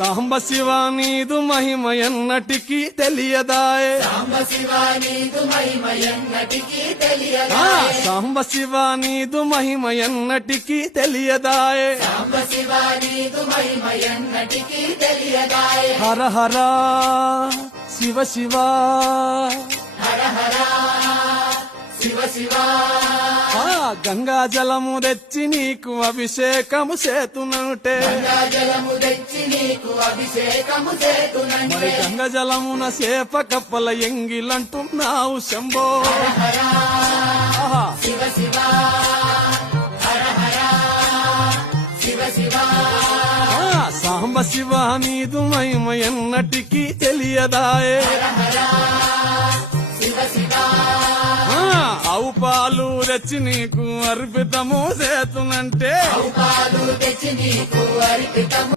సాంబ శివ నీదు మహిమ ఎన్నటికీ తెలియదాయే సాంబ శివ నీదు మహిమ ఎన్నటికీ ఆ, తెలియదాయే సాంబ శివ నీదు మహిమ ఎన్నటికీ తెలియదాయే సాంబ శివ నీదు మహిమ ఎన్నటికీ తెలియదాయే హర హర శివ శివ హర హర శివ శివ ఆ, గంగా జలము తెచ్చి నీకు అభిషేకము చేతునంటే గంగాజలము తెచ్చి నీకు అభిషేకము మరి చేతునంటే గంగ జలమున సేప కప్పల ఎంగిలంటున్నావు శంభో ఆహా. శివ శివ హర హర శివ శివ ఆ, సాంబ శివ నీదు మహిమ ఎన్నటికీ తెలియదాయే శివ శివ ఆ, ఆవు పాలు తెచ్చి నీకు అర్పితము చేతునంటే పాలు తెచ్చి నీకు అర్పితము